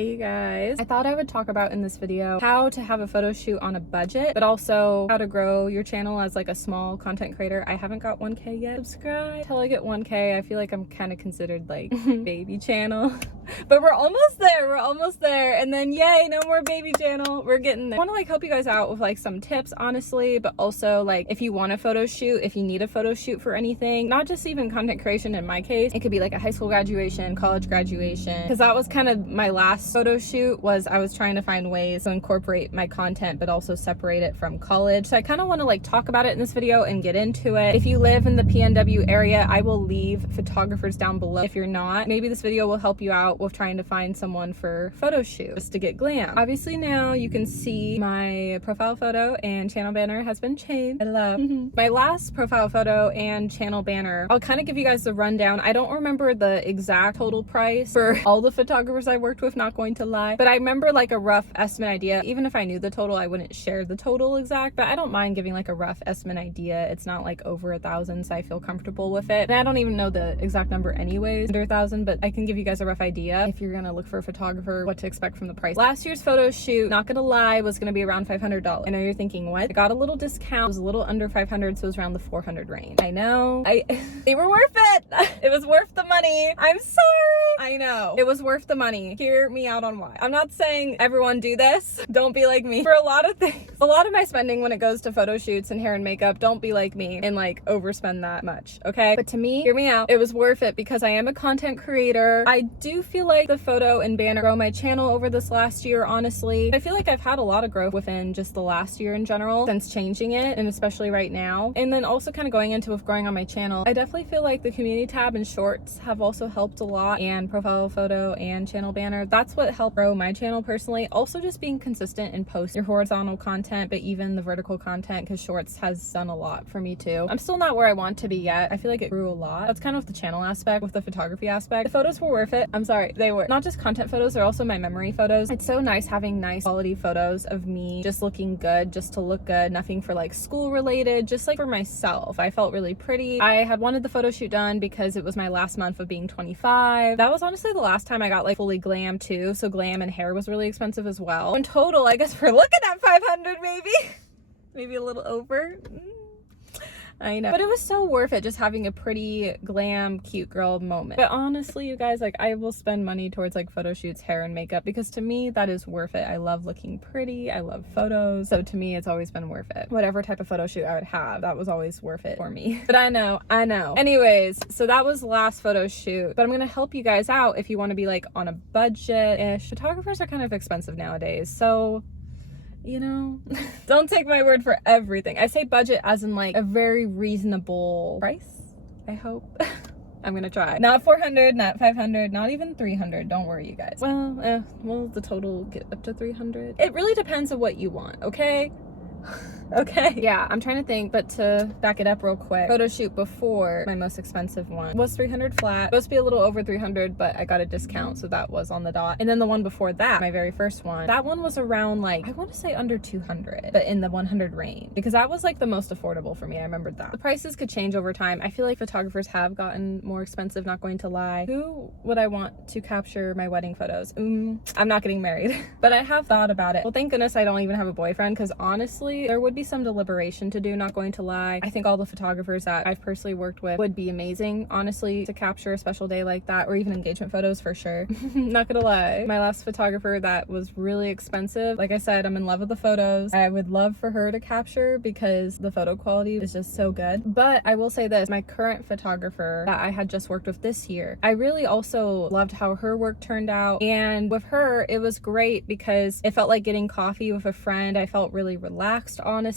Hey guys, I thought I would talk about in this video how to have a photo shoot on a budget, but also how to grow your channel as like a small content creator. I haven't got 1K yet. Subscribe till I get 1K. I feel like I'm kind of considered like baby channel, but we're almost there. We're almost there. And then yay, no more baby channel. We're getting there. I want to like help you guys out with like some tips, honestly, but also like if you want a photo shoot, if you need a photo shoot for anything, not just even content creation in my case, it could be like a high school graduation, college graduation, because that was kind of my last photo shoot. Was I was trying to find ways to incorporate my content but also separate it from college. So I kind of want to like talk about it in this video and get into it. If you live in the PNW area, I will leave photographers down below. If you're not, maybe this video will help you out with trying to find someone for photo shoot just to get glam. Obviously now you can see my profile photo and channel banner has been changed. I love my last profile photo and channel banner. I'll kind of give you guys the rundown. I don't remember the exact total price for all the photographers I worked with, not going to lie, but I remember like a rough estimate idea. Even if I knew the total, I wouldn't share the total exact, but I don't mind giving like a rough estimate idea. It's not like over 1,000, so I feel comfortable with it. And I don't even know the exact number anyways, under 1,000, but I can give you guys a rough idea if you're gonna look for a photographer, what to expect from the price. Last year's photo shoot, not gonna lie, was gonna be around $500. I know you're thinking, what? I got a little discount. It was a little under 500, so it was around the 400 range. I know. They were worth it. It was worth the money. I'm sorry. I know. It was worth the money. Hear me out on why. I'm not saying everyone do this. Don't be like me. For a lot of things, a lot of my spending when it goes to photo shoots and hair and makeup, don't be like me and like overspend that much, okay? But to me, hear me out, it was worth it because I am a content creator. I do feel like the photo and banner grow my channel over this last year, honestly. I feel like I've had a lot of growth within just the last year in general since changing it, and especially right now. And then also kind of going into with growing on my channel, I definitely feel like the community tab and shorts have also helped a lot, and profile photo and channel banner. That's what helped grow my channel personally. Also just being consistent and post your horizontal content, but even the vertical content, because shorts has done a lot for me too. I'm still not where I want to be yet. I feel like it grew a lot. That's kind of the channel aspect. With the photography aspect, the photos were worth it. I'm sorry, they were. Not just content photos, they're also my memory photos. It's so nice having nice quality photos of me just looking good, just to look good, nothing for like school related, just like for myself. I felt really pretty. I had wanted the photo shoot done because it was my last month of being 25. That was honestly the last time I got like fully glam too, so glam and hair was really expensive as well. In total, I guess we're looking at 500 maybe. Maybe a little over. I know, but it was so worth it just having a pretty glam cute girl moment. But honestly, you guys, like I will spend money towards like photo shoots, hair and makeup, because to me that is worth it. I love looking pretty, I love photos, so to me it's always been worth it. Whatever type of photo shoot I would have, that was always worth it for me. But I know anyways, so that was the last photo shoot, but I'm gonna help you guys out if you want to be like on a budget-ish. Photographers are kind of expensive nowadays, so you know, don't take my word for everything. I say budget as in like a very reasonable price, I hope. I'm gonna try. Not 400, not 500, not even 300. Don't worry, you guys. Well, will the total get up to 300? It really depends on what you want, okay? Okay. Yeah, I'm trying to think, but to back it up real quick, photo shoot before my most expensive one was 300 flat. Supposed to be a little over 300, but I got a discount, so that was on the dot. And then the one before that, my very first one, that one was around like, I want to say under 200, but in the 100 range, because that was like the most affordable for me. I remembered that. The prices could change over time. I feel like photographers have gotten more expensive, not going to lie. Who would I want to capture my wedding photos? I'm not getting married, but I have thought about it. Well, thank goodness I don't even have a boyfriend, because honestly, there would be some deliberation to do, not going to lie. I think all the photographers that I've personally worked with would be amazing, honestly, to capture a special day like that, or even engagement photos for sure. Not gonna lie, my last photographer that was really expensive, like I said, I'm in love with the photos. I would love for her to capture because the photo quality is just so good. But I will say this, my current photographer that I had just worked with this year, I really also loved how her work turned out. And with her, it was great because it felt like getting coffee with a friend. I felt really relaxed, honestly.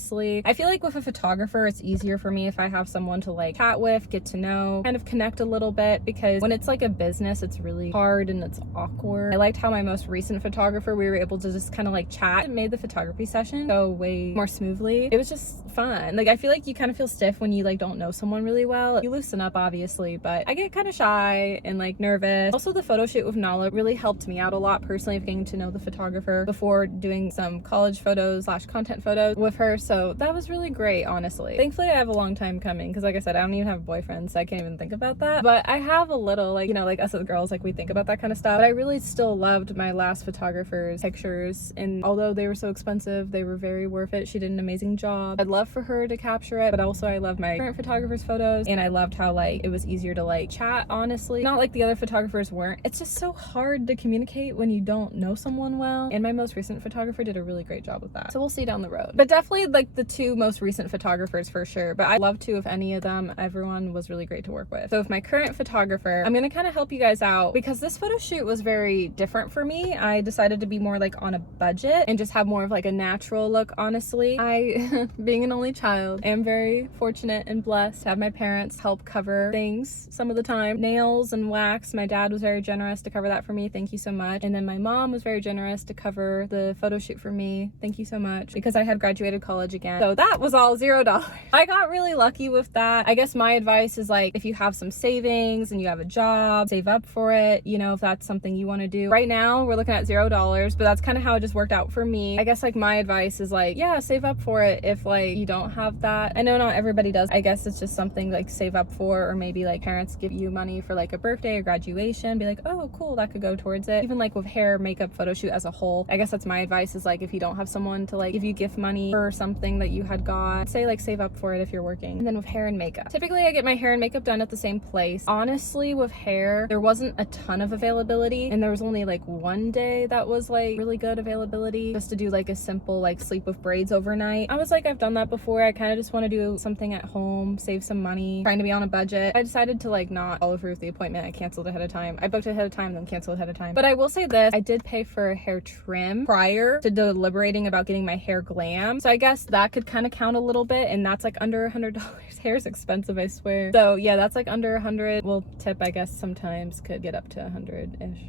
I feel like with a photographer, it's easier for me if I have someone to like chat with, get to know, kind of connect a little bit, because when it's like a business, it's really hard and it's awkward. I liked how my most recent photographer, we were able to just kind of like chat. It made the photography session go way more smoothly. It was just fun. Like I feel like you kind of feel stiff when you like don't know someone really well. You loosen up obviously, but I get kind of shy and like nervous. Also, the photo shoot with Nala really helped me out a lot personally of getting to know the photographer before doing some college photos / content photos. photos with her, so that was really great, honestly. Thankfully, I have a long time coming, because like I said, I don't even have a boyfriend, so I can't even think about that. But I have a little, like, you know, like us as girls, like we think about that kind of stuff. But I really still loved my last photographer's pictures, and although they were so expensive, they were very worth it. She did an amazing job. I'd love for her to capture it, but also I love my current photographer's photos, and I loved how like it was easier to like chat, honestly. Not like the other photographers weren't. It's just so hard to communicate when you don't know someone well, and my most recent photographer did a really great job with that. So we'll see down the road. But definitely like the two most recent photographers for sure, but I love to if any of them. Everyone was really great to work with. So with my current photographer, I'm gonna kind of help you guys out because this photo shoot was very different for me. I decided to be more like on a budget and just have more of like a natural look, honestly. I, being an only child, am very fortunate and blessed to have my parents help cover things some of the time. Nails and wax, my dad was very generous to cover that for me. Thank you so much. And then my mom was very generous to cover the photo shoot for me. Thank you so much, because I had graduated college again. So that was all $0. I got really lucky with that. I guess my advice is like, if you have some savings and you have a job, save up for it, you know, if that's something you want to do. Right now we're looking at $0, but that's kind of how it just worked out for me. I guess like my advice is like, yeah, save up for it if like you don't have that. I know not everybody does. I guess it's just something like save up for, or maybe like parents give you money for like a birthday or graduation, be like, oh cool, that could go towards it. Even like with hair, makeup, photo shoot as a whole, I guess that's my advice, is like if you don't have someone to like give you gift money for something that you had got, say like save up for it if you're working. And then with hair and makeup, typically I get my hair and makeup done at the same place. Honestly, with hair, there wasn't a ton of availability, and there was only like one day that was like really good availability, just to do like a simple like sleep with braids overnight. I was like, I've done that before. I kind of just want to do something at home, save some money, trying to be on a budget. I decided to like not follow through with the appointment. I canceled ahead of time. I booked ahead of time, then canceled ahead of time. But I will say this, I did pay for a hair trim prior to deliberating about getting my hair glam. So I guess that could kind of count a little bit, and that's like under $100. Hair's expensive, I swear. So yeah, that's like under 100. Well, tip, I guess sometimes could get up to 100-ish.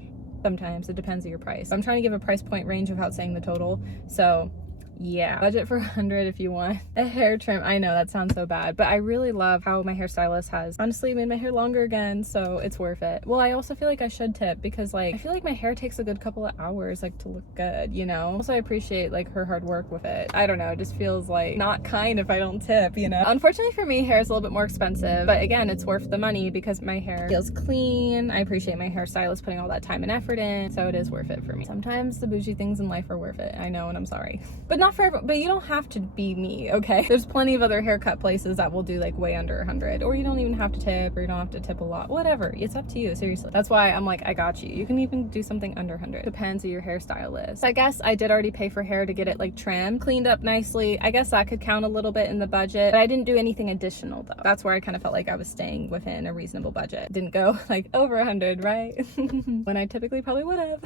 Sometimes it depends on your price. I'm trying to give a price point range without saying the total. So yeah, budget for 100 if you want a hair trim. I know that sounds so bad, but I really love how my hairstylist has honestly made my hair longer again, so it's worth it. Well, I also feel like I should tip, because like I feel like my hair takes a good couple of hours like to look good, you know. Also, I appreciate like her hard work with it. I don't know, it just feels like not kind if I don't tip, you know. Unfortunately for me, hair is a little bit more expensive, but again, it's worth the money because my hair feels clean. I appreciate my hairstylist putting all that time and effort in, so it is worth it for me. Sometimes the bougie things in life are worth it, I know, and I'm sorry, but not for everyone. But you don't have to be me, okay? There's plenty of other haircut places that will do like way under 100, or you don't even have to tip, or you don't have to tip a lot, whatever. It's up to you, seriously. That's why I'm like, I got you. You can even do something under 100. Depends who your hairstylist is. So I guess I did already pay for hair to get it like trimmed, cleaned up nicely. I guess that could count a little bit in the budget, but I didn't do anything additional though. That's where I kind of felt like I was staying within a reasonable budget. Didn't go like over 100, right? When I typically probably would have.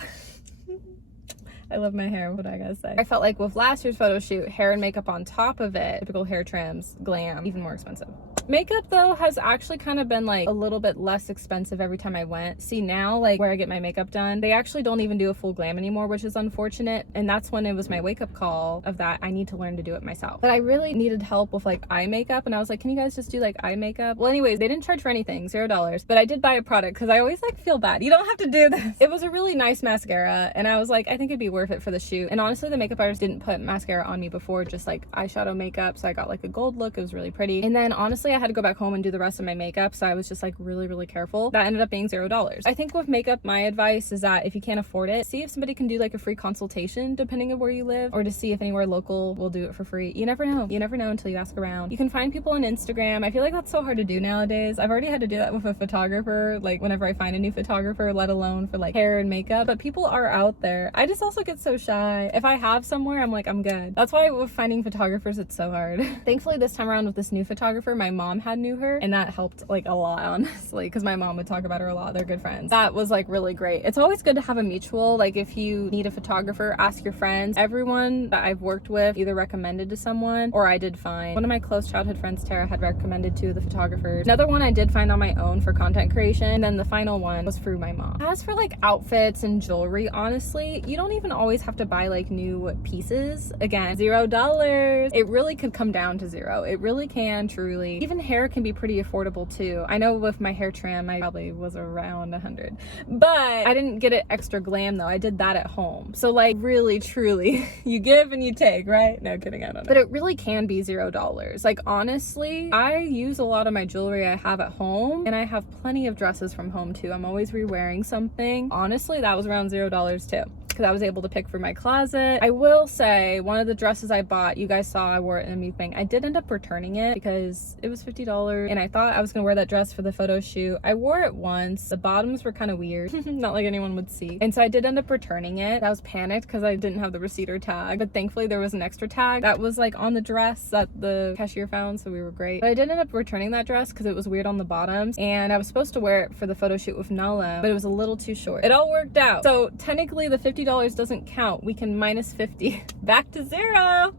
I love my hair, what I gotta say. I felt like with last year's photo shoot, hair and makeup on top of it, typical hair trims, glam, even more expensive. Makeup though has actually kind of been like a little bit less expensive every time I went. See, now like where I get my makeup done, they actually don't even do a full glam anymore, which is unfortunate. And that's when it was my wake up call of that I need to learn to do it myself. But I really needed help with like eye makeup, and I was like, can you guys just do like eye makeup? Well, anyways, they didn't charge for anything, $0, but I did buy a product because I always like feel bad. You don't have to do this. It was a really nice mascara, and I was like, I think it'd be worth it for the shoot. And honestly, the makeup artist didn't put mascara on me before, just like eyeshadow makeup, so I got like a gold look. It was really pretty. And then honestly, I had to go back home and do the rest of my makeup, so I was just like really careful. That ended up being $0. I think with makeup, my advice is that if you can't afford it, see if somebody can do like a free consultation depending on where you live, or to see if anywhere local will do it for free. You never know. You never know until you ask around. You can find people on Instagram. I feel like that's so hard to do nowadays. I've already had to do that with a photographer, like whenever I find a new photographer, let alone for like hair and makeup. But people are out there. I just also get so shy. If I have somewhere, I'm like, I'm good. That's why with finding photographers, it's so hard. Thankfully, this time around with this new photographer, my mom had knew her, and that helped like a lot, honestly, because my mom would talk about her a lot. They're good friends. That was like really great. It's always good to have a mutual. Like if you need a photographer, ask your friends. Everyone that I've worked with either recommended to someone, or I did find. One of my close childhood friends, Tara, had recommended two of the photographers. Another one I did find on my own for content creation. And then the final one was through my mom. As for like outfits and jewelry, honestly, you don't even always have to buy like new pieces. Again, $0. It really could come down to zero. It really can, truly. even hair can be pretty affordable too. I know with my hair trim, I probably was around 100, but I didn't get it extra glam though. I did that at home. So like really, truly, you give and you take, right? No kidding, I don't know. But it really can be $0. Like honestly, I use a lot of my jewelry I have at home, and I have plenty of dresses from home too. I'm always re-wearing something. Honestly, that was around $0 too, because I was able to pick for my closet. I will say one of the dresses I bought, you guys saw I wore it in a mukbang. I did end up returning it because it was $50 and I thought I was gonna wear that dress for the photo shoot. I wore it once. The bottoms were kind of weird, not like anyone would see. And so I did end up returning it. I was panicked because I didn't have the receipt or tag, but thankfully there was an extra tag that was like on the dress that the cashier found, so we were great. But I did end up returning that dress because it was weird on the bottoms, and I was supposed to wear it for the photo shoot with Nala, but it was a little too short. It all worked out. So technically the $50 doesn't count. We can minus 50 back to 0.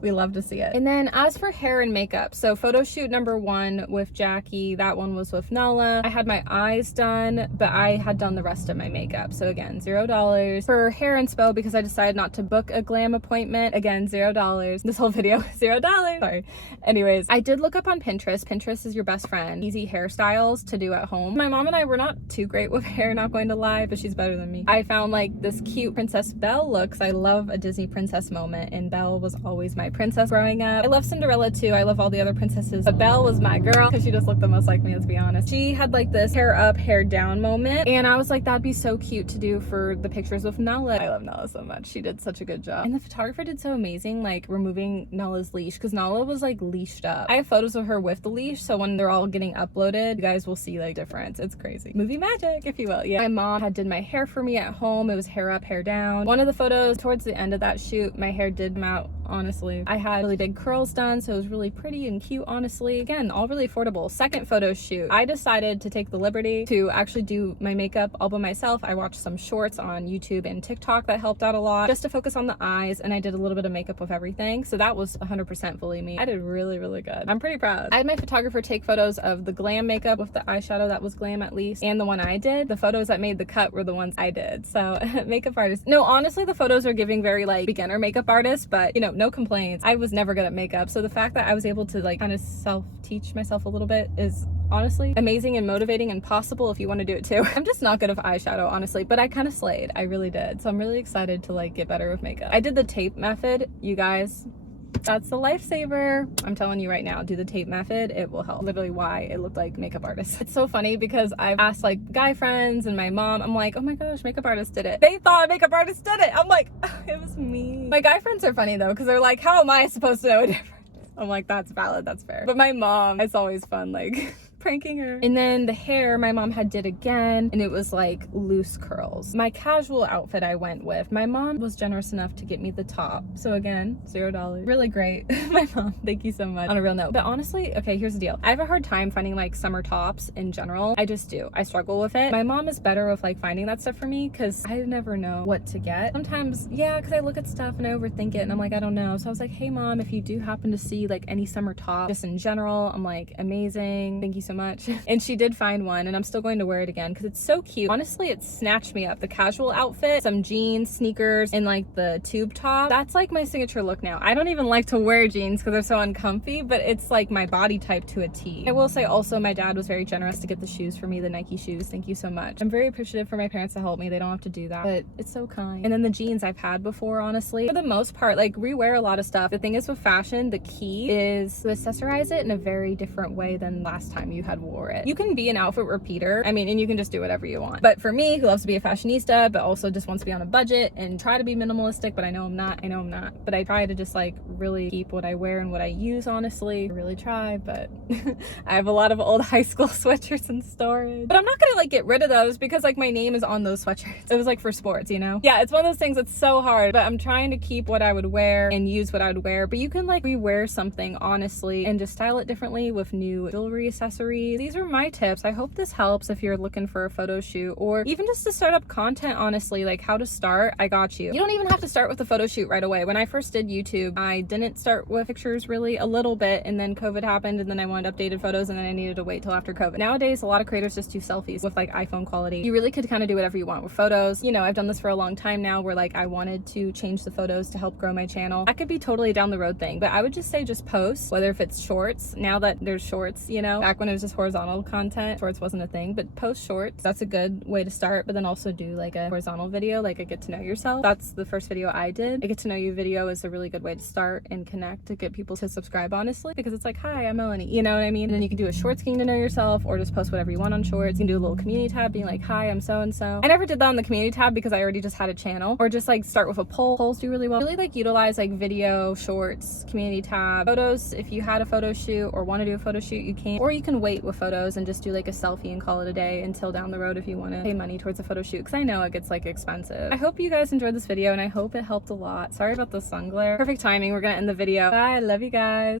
We love to see it. And then as for hair and makeup, so photo shoot number 1 with Jackie, that one was with Nala. I had my eyes done, but I had done the rest of my makeup. So again, $0. For hair inspo, because I decided not to book a glam appointment, again, $0. This whole video, $0. Sorry. Anyways, I did look up on Pinterest. Pinterest is your best friend. Easy hairstyles to do at home. My mom and I were not too great with hair, not going to lie, but she's better than me. I found like this cute Princess Belle looks. I love a Disney princess moment, and Belle was always my princess growing up. I love Cinderella too. I love all the other princesses, but Belle was my girl because she just looked the most like me, let's be honest. She had like this hair up, hair down moment, and I was like, that'd be so cute to do for the pictures with Nala. I love Nala so much. She did such a good job. And the photographer did so amazing, like removing Nala's leash, because Nala was like leashed up. I have photos of her with the leash, so when they're all getting uploaded, you guys will see like difference. It's crazy. Movie magic, if you will. Yeah. My mom had did my hair for me at home. It was hair up, hair down. One of the photos towards the end of that shoot, my hair did mount, honestly. I had really big curls done, so it was really pretty and cute, honestly. Again, all really affordable. Second photo shoot, I decided to take the liberty to actually do my makeup all by myself. I watched some shorts on YouTube and TikTok that helped out a lot, just to focus on the eyes, and I did a little bit of makeup with everything. So that was 100% fully me. I did really, really good. I'm pretty proud. I had my photographer take photos of the glam makeup with the eyeshadow that was glam at least, and the one I did. The photos that made the cut were the ones I did. So makeup artist. No, honestly, the photos are giving very like beginner makeup artist, but you know, no complaints. I was never good at makeup, so the fact that I was able to like kind of self-teach myself a little bit is honestly amazing and motivating and possible if you want to do it too. I'm just not good with eyeshadow, honestly, but I kind of slayed. I really did. So I'm really excited to like get better with makeup. I did the tape method, you guys. That's the lifesaver. I'm telling you right now, do the tape method. It will help. Literally why it looked like makeup artists. It's so funny because I've asked like guy friends and my mom, I'm like, oh my gosh, makeup artist did it. They thought a makeup artist did it. I'm like, oh, it was me. My guy friends are funny though, because they're like, how am I supposed to know a difference? I'm like, that's valid, that's fair. But my mom, it's always fun, like pranking her. And then the hair my mom had did again, and it was like loose curls. My casual outfit I went with, my mom was generous enough to get me the top. So again, $0. Really great. My mom, thank you so much. On a real note. But honestly, okay, here's the deal. I have a hard time finding like summer tops in general. I just do. I struggle with it. My mom is better with like finding that stuff for me because I never know what to get. Sometimes, yeah, because I look at stuff and I overthink it and I'm like, I don't know. So I was like, hey mom, if you do happen to see like any summer top just in general, I'm like, amazing. Thank you so much. And she did find one, and I'm still going to wear it again because it's so cute. Honestly, it snatched me up. The casual outfit, some jeans, sneakers, and like the tube top. That's like my signature look now. I don't even like to wear jeans because they're so uncomfy, but it's like my body type to a T. I will say also my dad was very generous to get the shoes for me, the Nike shoes. Thank you so much. I'm very appreciative for my parents to help me. They don't have to do that, but it's so kind. And then the jeans I've had before, honestly. For the most part, like rewear a lot of stuff. The thing is with fashion, the key is to accessorize it in a very different way than last time you had wore it. You can be an outfit repeater, I mean, and you can just do whatever you want. But for me, who loves to be a fashionista, but also just wants to be on a budget and try to be minimalistic, but I know I'm not, but I try to just like really keep what I wear and what I use, honestly. I really try, but I have a lot of old high school sweatshirts in storage. But I'm not gonna like get rid of those because like my name is on those sweatshirts. It was like for sports, you know? Yeah, it's one of those things that's so hard, but I'm trying to keep what I would wear and use what I would wear. But you can like rewear something, honestly, and just style it differently with new jewelry accessories accessories. These are my tips. I hope this helps if you're looking for a photo shoot, or even just to start up content, honestly, like how to start. I got you. You don't even have to start with a photo shoot right away. When I first did YouTube, I didn't start with pictures really, a little bit, and then COVID happened, and then I wanted updated photos, and then I needed to wait till after COVID. Nowadays, a lot of creators just do selfies with like iPhone quality. You really could kind of do whatever you want with photos. You know, I've done this for a long time now, where like I wanted to change the photos to help grow my channel. That could be totally down the road thing, but I would just say just post, whether if it's shorts, now that there's shorts, you know, back when it was just horizontal content, shorts wasn't a thing, but post shorts. That's a good way to start, but then also do like a horizontal video, like a get to know yourself. That's the first video I did. A get to know you video is a really good way to start and connect, to get people to subscribe, honestly, because it's like, hi, I'm Melanie, you know what I mean? And then you can do a shorts getting to know yourself, or just post whatever you want on shorts. You can do a little community tab being like, hi, I'm so and so. I never did that on the community tab because I already just had a channel. Or just like start with a poll. Polls do really well. Really like utilize like video, shorts, community tab, photos. If you had a photo shoot or want to do a photo shoot, you can, or you can wait with photos and just do like a selfie and call it a day until down the road if you want to pay money towards a photo shoot, because I know it gets like expensive. I hope you guys enjoyed this video, and I hope it helped a lot. Sorry about the sun glare. Perfect timing. We're gonna end the video. Bye. I love you guys.